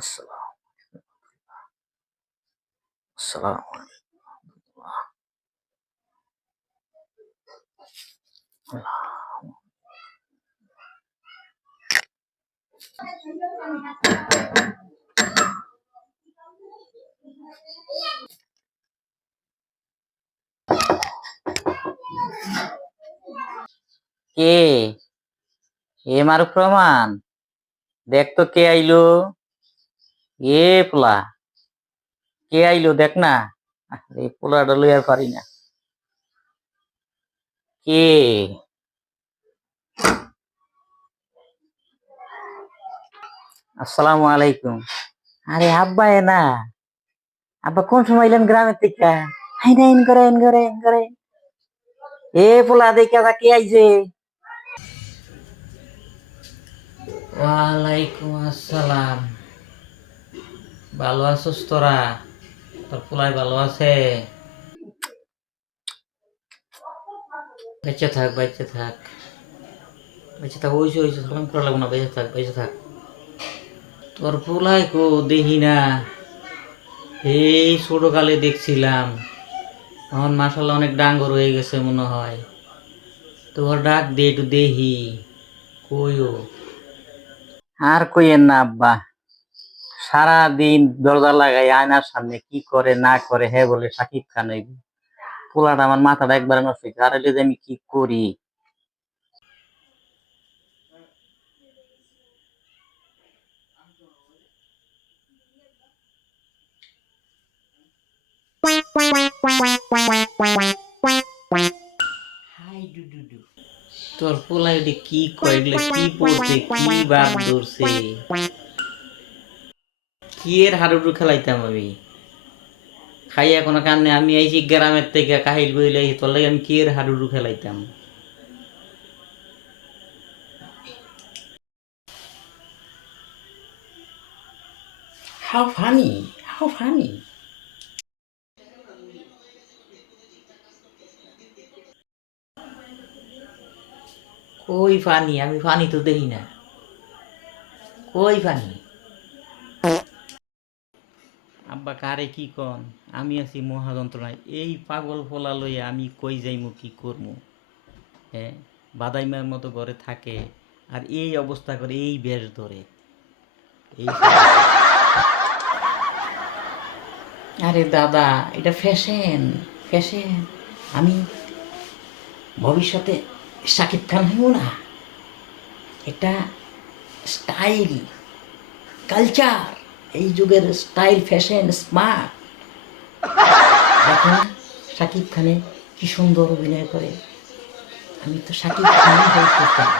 আসসালাম আসসালামু আলাইকুম। কে মারুফ রহমান, দেখ তো কে আইলো। পোলা, কে আইলো দেখ না। এই পোলাটা লই আর পারি না। কে? আসসালামু আলাইকুম। আরে আব্বা না, আব্বা কোন সময় এলেন গ্রামের থেকে? হাই না, ইন করে ইন করে ইন করে। পোলা দেখা যা কে আইছে। ওয়ালাইকুম আসসালাম। ভালো আছোস তোরা? তোর পোলাই ভালো আছে? বেঁচে থাক বেঁচে থাক বেঁচে থাক, ওইসে ওইসে সালাম করা লাগবো না, বেঁচে থাক বেঁচে থাক। তোর পোলাই কো দেখি না, এই ছোটকালে দেখছিলাম, এখন মাশাল্লাহ অনেক ডাঙ্গর হয়ে গেছে মনে হয়। তোর ডাক দে একটু দেখি, কইও। আর কইয়েন না আব্বা, সারা দিন দরজা লাগাই আয়নার সামনে কি করে না করে হে বলে সাকিব খান হইব। পোলাটা আমার মাথাটা একবার নষ্ট হয়েছে, আর হইলে যে আমি কি করি। হাই ডুডু, তোর পোলাই কি কয়, এগুলা কি পড়ছে, কি বাপ ধরছে, কি এর হাডুডু খেলাইতাম আমি। খাইয়া কোনো কান্নে আমি আইছি গ্রামের থেকে কাহিল বইলে, তোর লাগে আমি কি এর হাডুডু খেলাইতাম। How funny, how funny. কই ফানি? আমি ফানি তো দেখি না, কই ফানি? আব্বা কারে কি কন, আমি আছি মহাযন্ত্রণায়। এই পাগল ফোলা লইয়া আমি কই যাইমু, কি করমু? হ্যাঁ, বাদাইমার মতো ঘরে থাকে আর এই অবস্থা করে, এই বেশ ধরে এই। আরে দাদা, এটা ফ্যাশন, ফ্যাশন। আমি ভবিষ্যতে শাকিব খান হইব না, এটা স্টাইল, কালচার, এই যুগের স্টাইল, ফ্যাশন, স্মার্ট। দেখো না শাকিব খানে কি সুন্দর অভিনয় করে, আমি তো শাকিব খানই হইতে চাই।